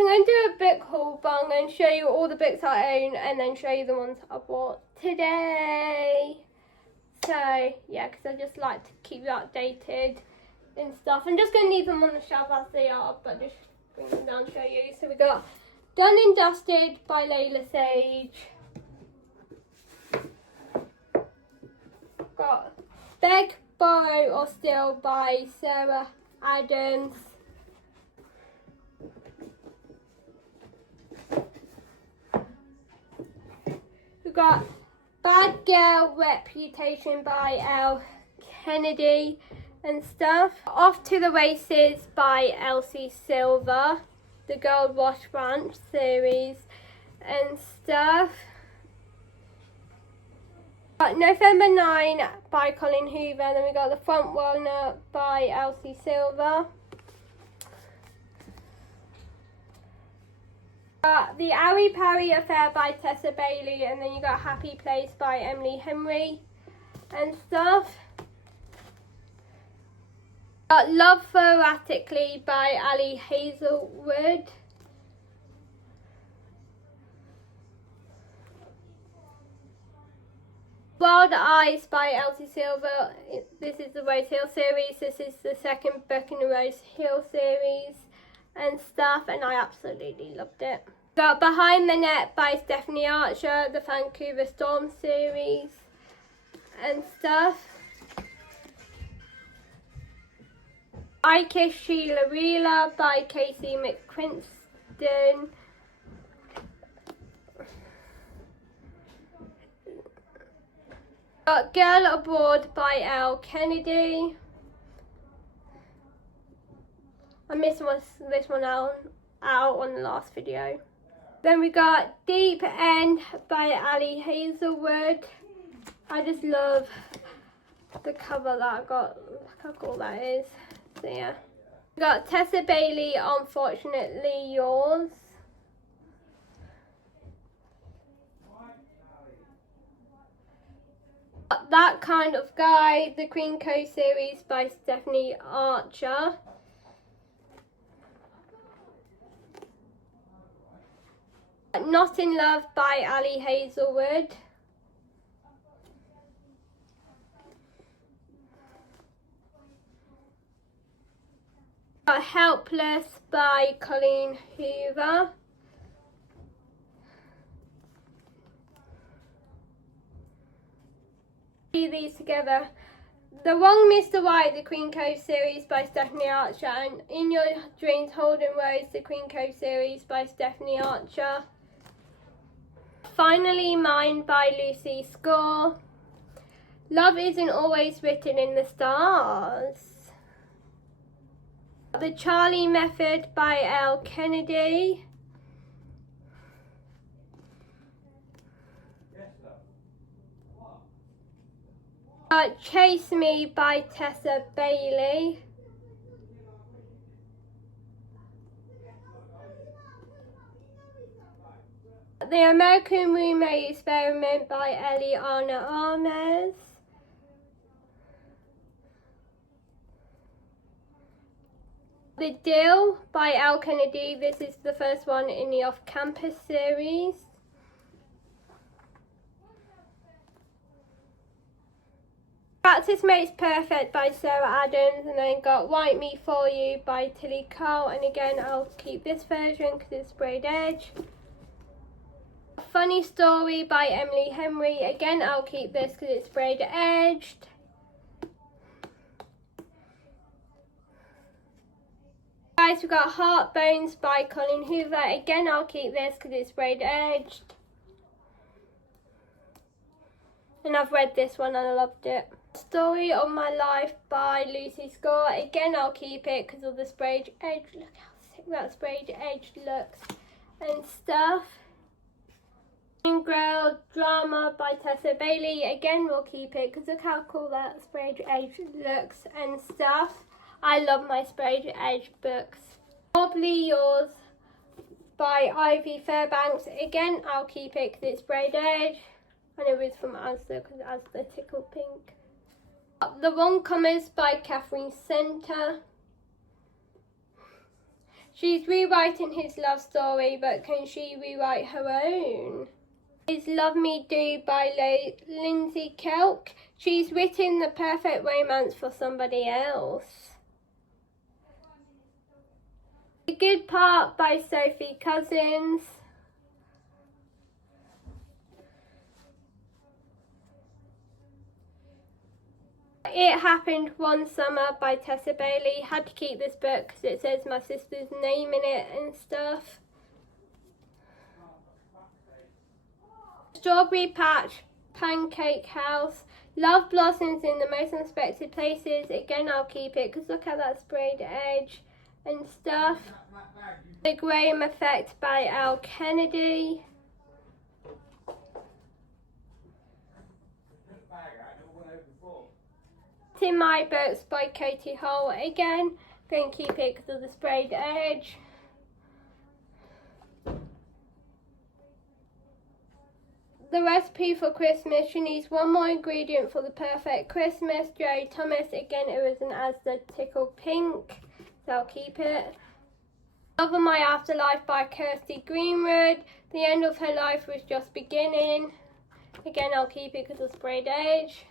I'm going to do a book haul, but I'm going to show you all the books I own and then show you the ones I bought today. So, yeah, because I just like to keep you updated and stuff. I'm just going to leave them on the shelf as they are, but just bring them down and show you. So we got Done and Dusted by Layla Sage. Got Beg, Borrow or Steal by Sarah Adams. We've got Bad Girl Reputation by Elle Kennedy and stuff. Off to the Races by Elsie Silver. The Gold Wash Ranch series and stuff. Got November 9 by Colin Hoover, and then we got The Front Runner by Elsie Silver. Got The Ari Parry Affair by Tessa Bailey, and then you got Happy Place by Emily Henry and stuff. Got Love Erratically by Ali Hazelwood. Wild Eyes by Elsie Silver. This is the Rose Hill series. This is the second book in the Rose Hill series and stuff, and I absolutely loved it. Got Behind the Net by Stephanie Archer, the Vancouver Storm series and stuff. I Kiss Sheila Reela by Casey McQuiston. Got Girl Abroad by Elle Kennedy. I missed this one out on the last video. Then we got Deep End by Ali Hazelwood. I just love the cover that I got. Look how cool that is. So yeah. We got Tessa Bailey, Unfortunately Yours. That Kind of Guy, the Queen Co series by Stephanie Archer. Not in Love by Ali Hazelwood. Helpless by Colleen Hoover. These together. The Wrong Mr. White, the Queen Cove series by Stephanie Archer, and In Your Dreams Holden Rose, the Queen Cove series by Stephanie Archer. Finally Mine by Lucy Score. Love Isn't Always Written in the Stars. The Charlie Method by Elle Kennedy. Chase Me by Tessa Bailey. The American Roommate Experiment by Eliana Armes. The Deal by Elle Kennedy. This is the first one in the Off Campus series. Practice Makes Perfect by Sarah Adams, and then got Write Me For You by Tilly Carl, and again I'll keep this version because it's sprayed edge. Funny Story by Emily Henry, again I'll keep this because it's sprayed edged. Guys, we've got Heartbones by Colin Hoover, again I'll keep this because it's sprayed edged. And I've read this one and I loved it. Story of My Life by Lucy Score. Again, I'll keep it because of the sprayed edge. Look how sick that sprayed edge looks and stuff. Green Girl Drama by Tessa Bailey. Again, we'll keep it because look how cool that sprayed edge looks and stuff. I love my sprayed edge books. Probably Yours by Ivy Fairbanks. Again, I'll keep it because it's sprayed edge. And it was from Asda because Asda Tickle Pink. The Wrong Comers by Catherine Center. She's rewriting his love story, but can she rewrite her own? Is Love Me Do by Lindsay Kelk. She's written the perfect romance for somebody else. The Good Part by Sophie Cousins. It Happened One Summer by Tessa Bailey. Had to keep this book because it says my sister's name in it and stuff. Strawberry Patch, Pancake House. Love blossoms in the most unexpected places. Again, I'll keep it because look at that sprayed edge and stuff. The Graham Effect by Al Kennedy. In My Books by Katie Hull. Again, going to keep it because of the sprayed edge. The Recipe for Christmas. She needs one more ingredient for the perfect Christmas. Joe Thomas. Again, it was an Asda Tickle Pink, so I'll keep it. Love of My Afterlife by Kirsty Greenwood. The end of her life was just beginning. Again, I'll keep it because of sprayed edge.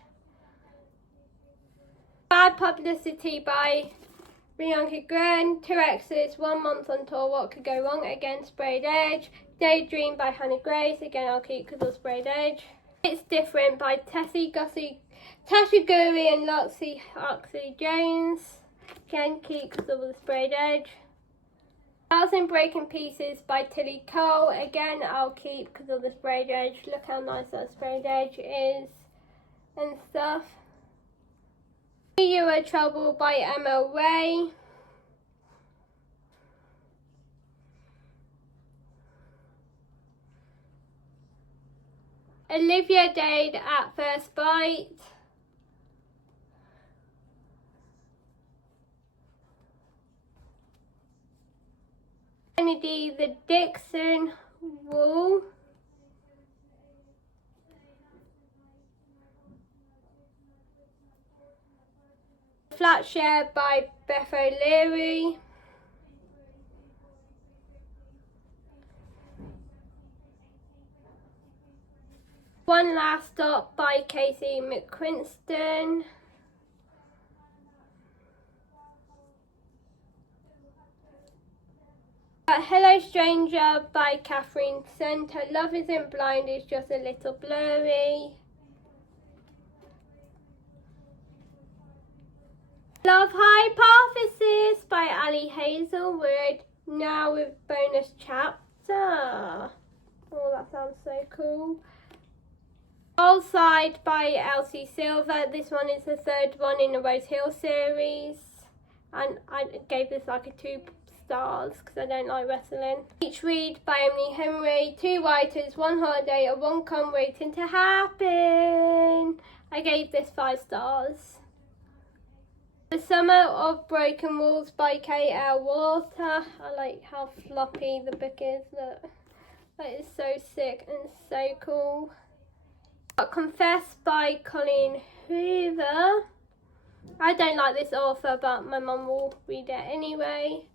Bad Publicity by Bianca Gren. 2 exes, 1 month on tour, what could go wrong? Again, sprayed edge. Daydream by Hannah Grace. Again, I'll keep because of sprayed edge. It's Different by Tasha Guri and Loxie Oxley Jones. Again, keep because of the sprayed edge. 1,000 Breaking Pieces by Tilly Cole. Again, I'll keep because of the sprayed edge. Look how nice that sprayed edge is and stuff. You Are Trouble by Emma Ray. Olivia Dade at First Bite. Kennedy the Dixon Wool. Flat Share by Beth O'Leary. One Last Stop by Casey McQuiston. Hello Stranger by Catherine Center. Love Isn't Blind, it's just a little blurry. Love Hypothesis by Ali Hazelwood. Now with bonus chapter. Oh, that sounds so cool. All Side by Elsie Silver. This one is the 3rd one in the Rose Hill series. And I gave this like a 2 stars because I don't like wrestling. Each Read by Emily Henry. 2 writers, 1 holiday, a rom-com waiting to happen. I gave this 5 stars. The Summer of Broken Rules by K.L. Walter. I like how floppy the book is. Look, that is so sick and so cool. Confess by Colleen Hoover. I don't like this author, but my mum will read it anyway.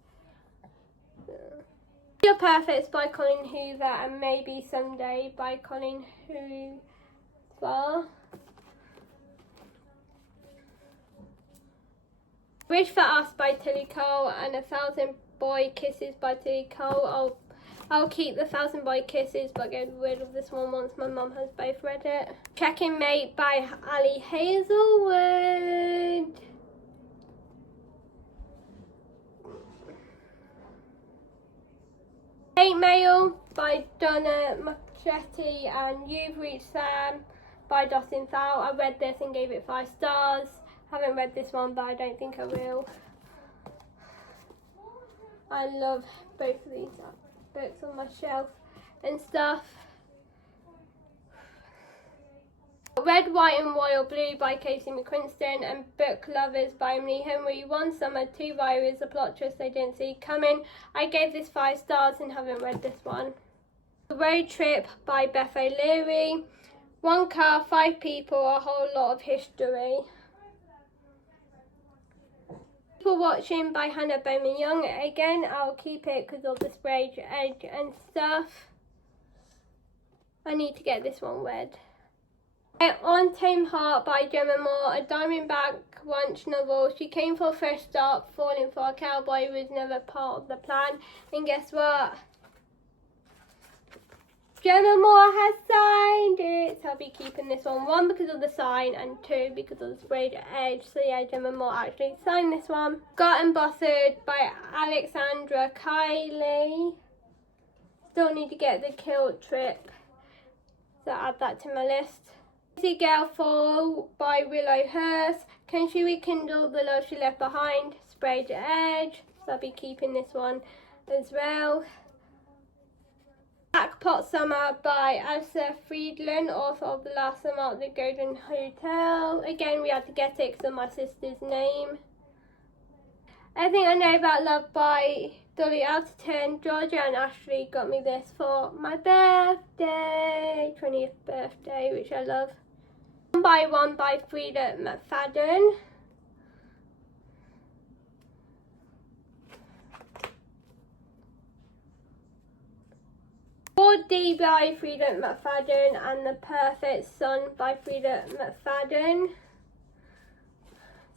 You're Perfect by Colleen Hoover and Maybe Someday by Colleen Hoover. Wish for Us by Tilly Cole and 1,000 Boy Kisses by Tilly Cole. I'll keep the 1,000 Boy Kisses but get rid of this one once my mum has both read it. Check-in Mate by Ali Hazelwood. Hate Mail by Donna Machete and You've Reached Sam by Dustin Thal. I read this and gave it 5 stars. Haven't read this one, but I don't think I will. I love both of these books on my shelf and stuff. Red, White and Royal Blue by Casey McQuiston and Book Lovers by Emily Henry. 1 Summer, 2 Virus, a plot twist I didn't see coming. I gave this 5 stars and haven't read this one. The Road Trip by Beth O'Leary. 1 Car, 5 People, a whole lot of history. People Watching by Hannah Bowman Young. Again, I'll keep it because of the sprayed edge and stuff. I need to get this one read. On Tame Heart by Gemma Moore, a Diamondback Ranch novel. She came for a fresh start, falling for a cowboy who was never part of the plan. And guess what? Gemma Moore has signed it. So I'll be keeping this one. 1, because of the sign, and 2, because of the sprayed edge. So yeah, Gemma Moore actually signed this one. Got Embossed by Alexandra Kiley. Still need to get the Kilt Trip. So I'll add that to my list. Easy Girl Fall by Willow Hurst. Can She Rekindle the Love She Left Behind? Sprayed Edge. So I'll be keeping this one as well. Jackpot Summer by Asa Friedland, author of The Last Summer at the Golden Hotel. Again, we had to get it because of my sister's name. Everything I Know About Love by Dolly Alderton. Georgia and Ashley got me this for my birthday, 20th birthday, which I love. One by One by Frida McFadden. Board D by Frida McFadden and The Perfect Son by Frida McFadden.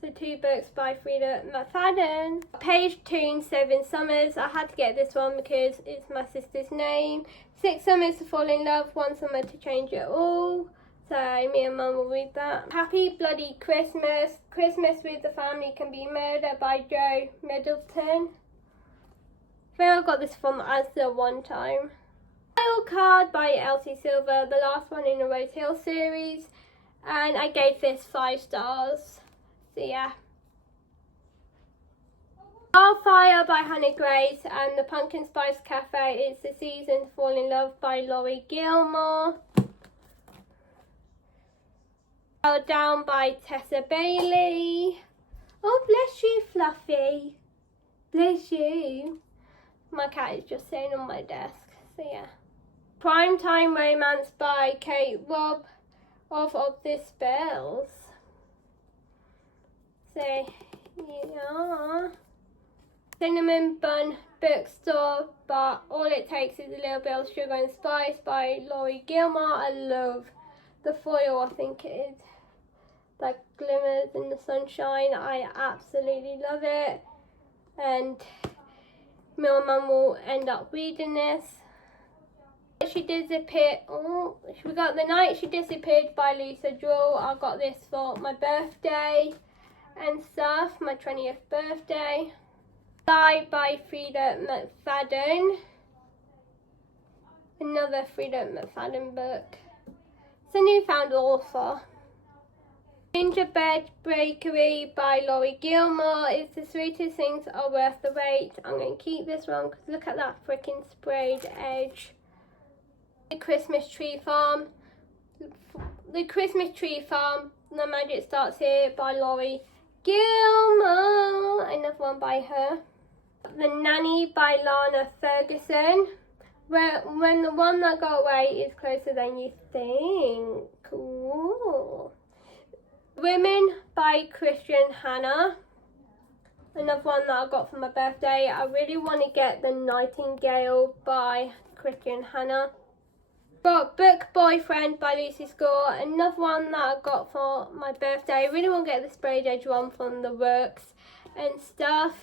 So 2 books by Frida McFadden. Page Toon 7 Summers. I had to get this one because it's my sister's name. 6 Summers to Fall in Love, 1 Summer to Change It All. So me and Mum will read that. Happy Bloody Christmas. Christmas with the Family Can Be Murder by Joe Middleton. I think I got this from Asda one time. Wild Card by Elsie Silver, the last one in the Rose Hill series. And I gave this 5 stars. So yeah. Starfire by Hannah Grace and The Pumpkin Spice Cafe. It's the Season to Fall in Love by Laurie Gilmore. Down by Tessa Bailey. Oh, bless you, Fluffy. Bless you. My cat is just sitting on my desk. So yeah. Primetime Romance by Kate Robb, author of The Spells. So yeah. Cinnamon Bun Bookstore, but all it takes is a little bit of sugar and spice by Laurie Gilmore. I love the foil, I think it is, that glimmers in the sunshine. I absolutely love it, and me and Mum will end up reading this. She Disappeared. Oh, we got The Night She Disappeared by Lisa Jewell. I got this for my birthday and stuff, my 20th birthday. Die by Frida McFadden. Another Frida McFadden book. It's a newfound author. Gingerbread Bakery by Laurie Gilmore. It's the sweetest things are worth the wait. I'm going to keep this one because look at that freaking sprayed edge. The Christmas Tree Farm. The Christmas Tree Farm. The Magic Starts Here by Laurie Gilmore. Another one by her. The Nanny by Lana Ferguson. When the one that got away is closer than you think. Ooh. Women by Christian Hannah. Another one that I got for my birthday. I really want to get The Nightingale by Christian Hannah. Got Book Boyfriend by Lucy Score. Another one that I got for my birthday. I really want to get the sprayed edge one from the works and stuff.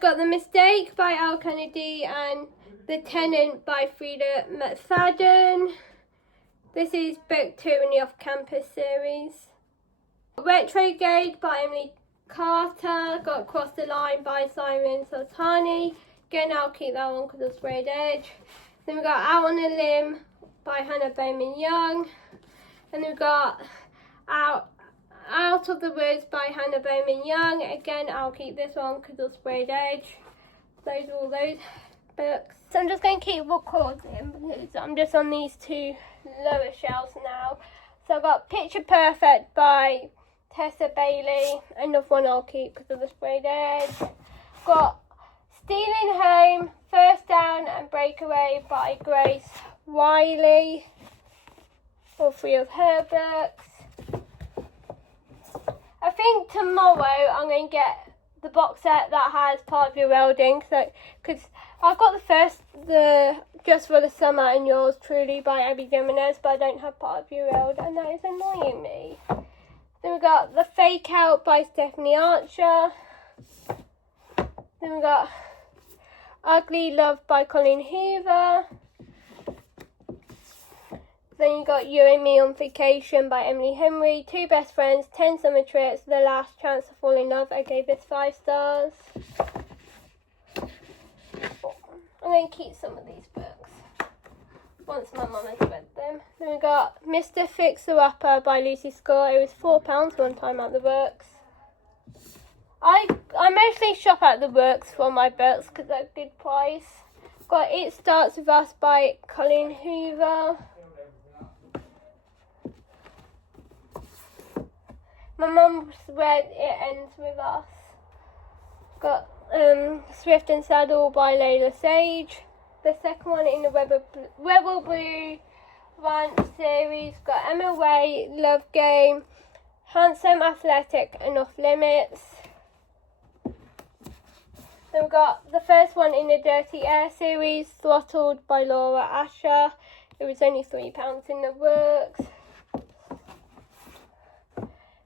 Got The Mistake by Al Kennedy and The Tenant by Frida McFadden. This is book 2 in the Off Campus series. Retrograde by Emily Carter. Got Cross the Line by Simon Sultani. Again, I'll keep that one because of sprayed edge. Then we got Out on a Limb by Hannah Bowman Young. And we've got Out of the Woods by Hannah Bowman Young. Again, I'll keep this one because of sprayed edge. Those are all those books. So I'm just going to keep recording because I'm just on these 2 lower shelves now. So I've got Picture Perfect by Tessa Bailey. Another one I'll keep because of the sprayed edge. Got Stealing Home, First Down and Breakaway by Grace Wiley. All 3 of her books. I think tomorrow I'm going to get the box set that has Part of Your World in, because I've got the Just for the Summer and Yours Truly by Abby Jimenez, but I don't have Part of Your World, and that is annoying me. Then we got The Fake Out by Stephanie Archer. Then we got Ugly Love by Colin Hoover. Then you got You and Me on Vacation by Emily Henry. Two Best Friends, 10 Summer Trips, The Last Chance to Fall in Love. I gave this 5 stars. I'm going to keep some of these books once my mum has read them. Then we got Mr. Fixer-Upper by Lucy Scott. It was £4 one time at the Works. I mostly shop at the Works for my books because they're a good price. Got It Starts With Us by Colin Hoover. My mum read It Ends With Us. Got Swift and Saddle by Layla Sage. The second one in the Rebel Blue Ranch series. Got Emma Way, Love Game, Handsome, Athletic and Off Limits. Then we've got the first one in the Dirty Air series, Throttled by Laura Asher. It was only £3 in the Works.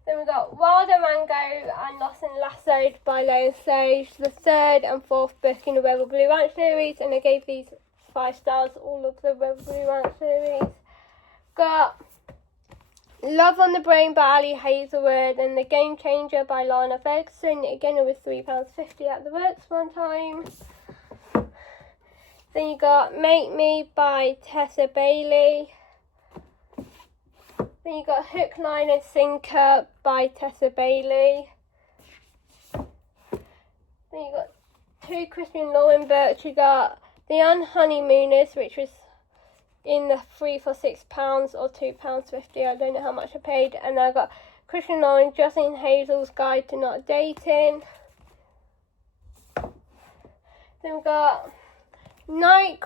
Then we got Wilder Mango and Lost and Lassoed by Layla Sage, the third and fourth book in the Rebel Blue Ranch series, and I gave these 5 stars, all of the Rebel Blue Ranch series. Got Love on the Brain by Ali Hazelwood and The Game Changer by Lana Ferguson. Again, it was £3.50 at the Works one time. Then you got Make Me by Tessa Bailey. Then you got Hook, Line and Sinker by Tessa Bailey. Then you got 2 Christian Lauren books. You got The Unhoneymooners, which was in the 3 for £6 or £2.50. I don't know how much I paid. And I got Christian Lauren, Jocelyn Hazel's Guide to Not Dating. Then we got Night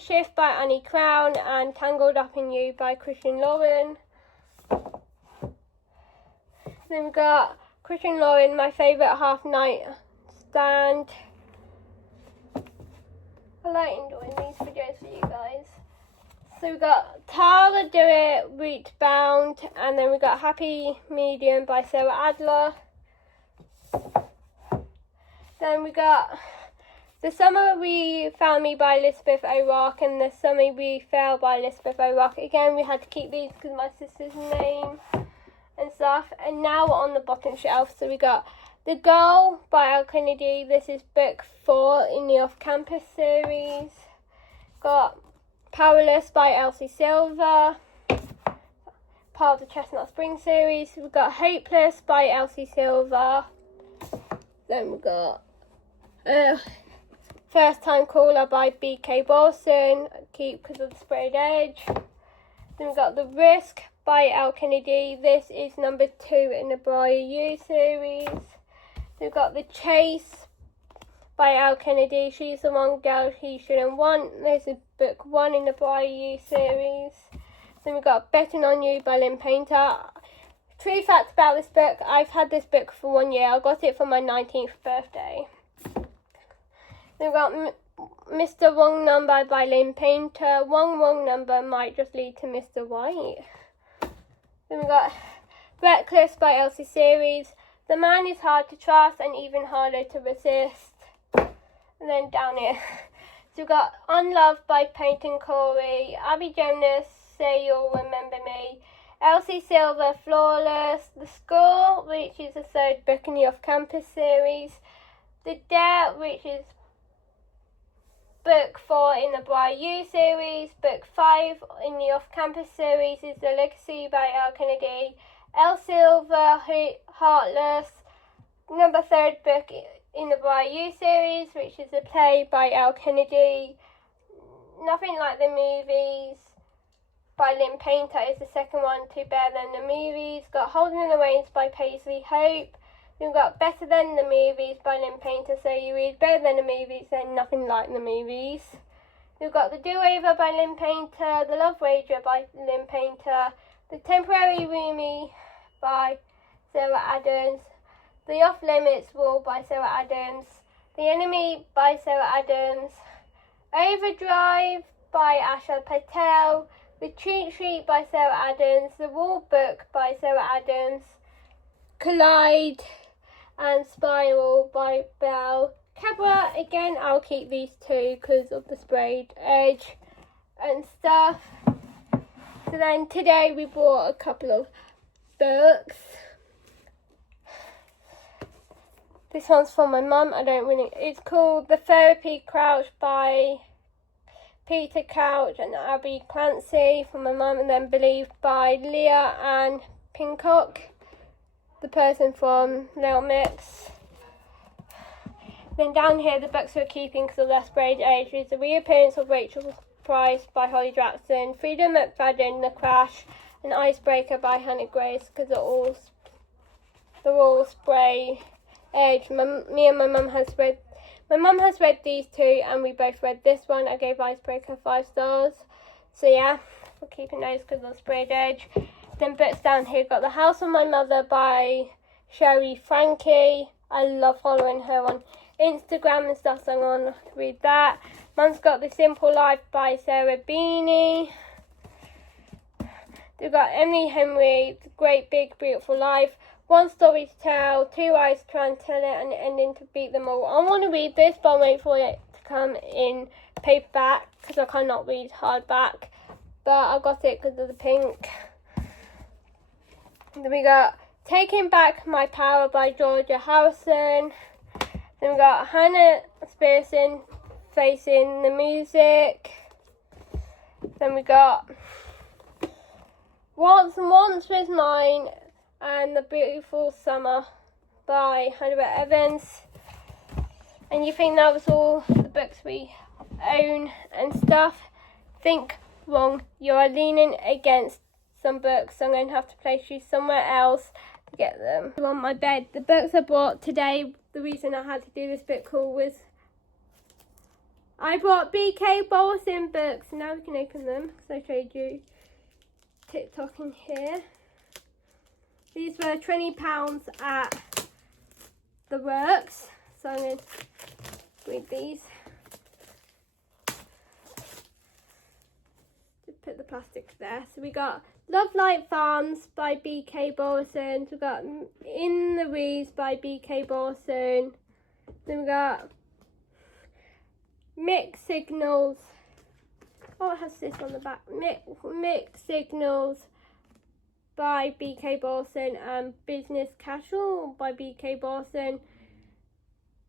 Shift by Annie Crown and Tangled Up in You by Christian Lauren. Then we got Christian Lauren, My Favourite Half Night Stand. I like doing these videos for you guys. So we got Tara Do It, Root Bound, and then we got Happy Medium by Sarah Adler. Then we got The Summer We Found Me by Elizabeth O'Rourke and The Summer We Fell by Elizabeth O'Rourke. Again, we had to keep these because my sister's name and stuff. And now we're on the bottom shelf. So we got The Girl by Al Kennedy. This is book 4 in the Off Campus series. Got Powerless by Elsie Silver, part of the Chestnut Spring series. We've got Hopeless by Elsie Silver. Then we've got First Time Caller by B.K. Bolson, keep because of the sprayed edge. Then we've got The Risk by Al Kennedy. This is number 2 in the Briar U series. We've got The Chase by Al Kennedy. She's the one girl he shouldn't want. This is book 1 in the Briar U series. Then we've got Betting on You by Lynn Painter. True fact about this book, I've had this book for 1 year. I got it for my 19th birthday. Then we've got Mr. Wrong Number by Lynn Painter. One wrong number might just lead to Mr. White. Then we've got Reckless by Elsie Series. The Man Is Hard to Trust and Even Harder to Resist. And then down here, so we've got Unloved by Peyton Corey, Abby Jonas, Say You'll Remember Me, Elsie Silver, Flawless, The Score, which is the 3rd book in the Off Campus series, The Debt, which is book 4 in the Briar U series, book 5 in the Off Campus series is The Legacy by Al Kennedy, El Silver, Heartless, number 3rd book in the Briar U series, which is a play by Al Kennedy. Nothing Like the Movies by Lynn Painter is the 2nd one to Better Than the Movies. Got Holding the Reins by Paisley Hope. We've got Better Than the Movies by Lynn Painter, so you read Better Than the Movies and Nothing Like the Movies. We've got The Do-Over by Lynn Painter, The Love Wager by Lynn Painter, The Temporary Roomie by Sarah Adams, The Off Limits Wall by Sarah Adams, The Enemy by Sarah Adams, Overdrive by Asha Patel, Retreat Street by Sarah Adams, The Wall Book by Sarah Adams, Collide and Spiral by Belle Cabra. Again, I'll keep these two because of the sprayed edge and stuff. So then today we bought a couple of books. This one's for my mum. It's called The Therapy Couch by Peter Couch and Abby Clancy for my mum, and then Believed by Leah Ann Pincock, the person from Little Mix. Then down here, the books we're keeping because of their sprayed edge is The Reappearance of Rachel Price by Holly Jackson, Freedom McFadden, The Crash, and Icebreaker by Hannah Grace because they're all spray edge. Me and my mum has read. My mum has read these two, and we both read this one. I gave Icebreaker 5 stars. So yeah, we're keeping those because of the sprayed edge. Then books down here got The House of My Mother by Sherry Frankie. I love following her on Instagram and stuff, so I'm going to read that. Mum's got The Simple Life by Sarah Beanie. They've got Emily Henry, The Great Big Beautiful Life, One Story to Tell, Two Eyes to Try and Tell It, and Ending to Beat Them All. I want to read this, but I'll wait for it to come in paperback because I cannot read hardback. But I got it because of the pink. Then we got Taking Back My Power by Georgia Harrison. Then we got Hannah Spearson, Facing the Music. Then we got Once Was Mine and The Beautiful Summer by Hannah Evans. And you think that was all the books we own and stuff? Think wrong. You are leaning against some books, so I'm going to have to place you somewhere else to get them. On my bed, the books I bought today, the reason I had to do this book haul was I bought B.K. Bolson books. Now we can open them because I showed you TikTok in here. These were £20 at the Works, so I'm going to read these. Just put the plastic there. So we got Love Light Farms by B.K. Bolson. We got In the Reeds by B.K. Bolson. Then we got Mixed Signals. Oh, it has this on the back. Mixed Signals by B.K. Bolson and Business Casual by B.K. Bolson.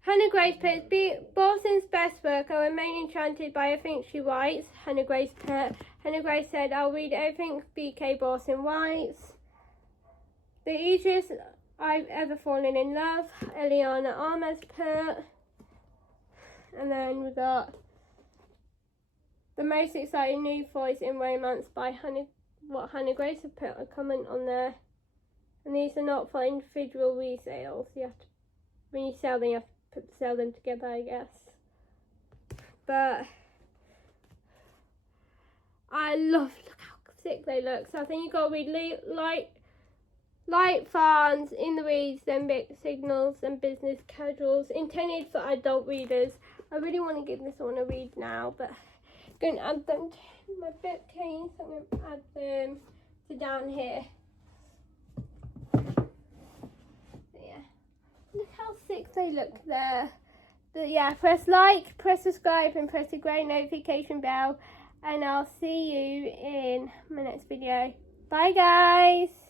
Hannah Grace puts Bolson's best work. I remain enchanted by everything she writes. Hannah Grace put. Hannah Grace said, I'll read everything B.K. Bolson writes. The easiest I've ever fallen in love. Eliana Armas put. And then we got The Most Exciting New Voice in Romance by Hannah Grace have put a comment on there. And these are not for individual resales. You have to, when you sell them, you have to sell them together, I guess. But I look how sick they look. So I think you got to read Light Farms, In the Reeds, then Mixed Signals, and Business Casuals, intended for adult readers. I really want to give this one a read now, but I'm going to add them to my bookcase. I'm going to add them to down here. Yeah, look how sick they look there. But yeah, press like, press subscribe, and press the grey notification bell, and I'll see you in my next video. Bye guys.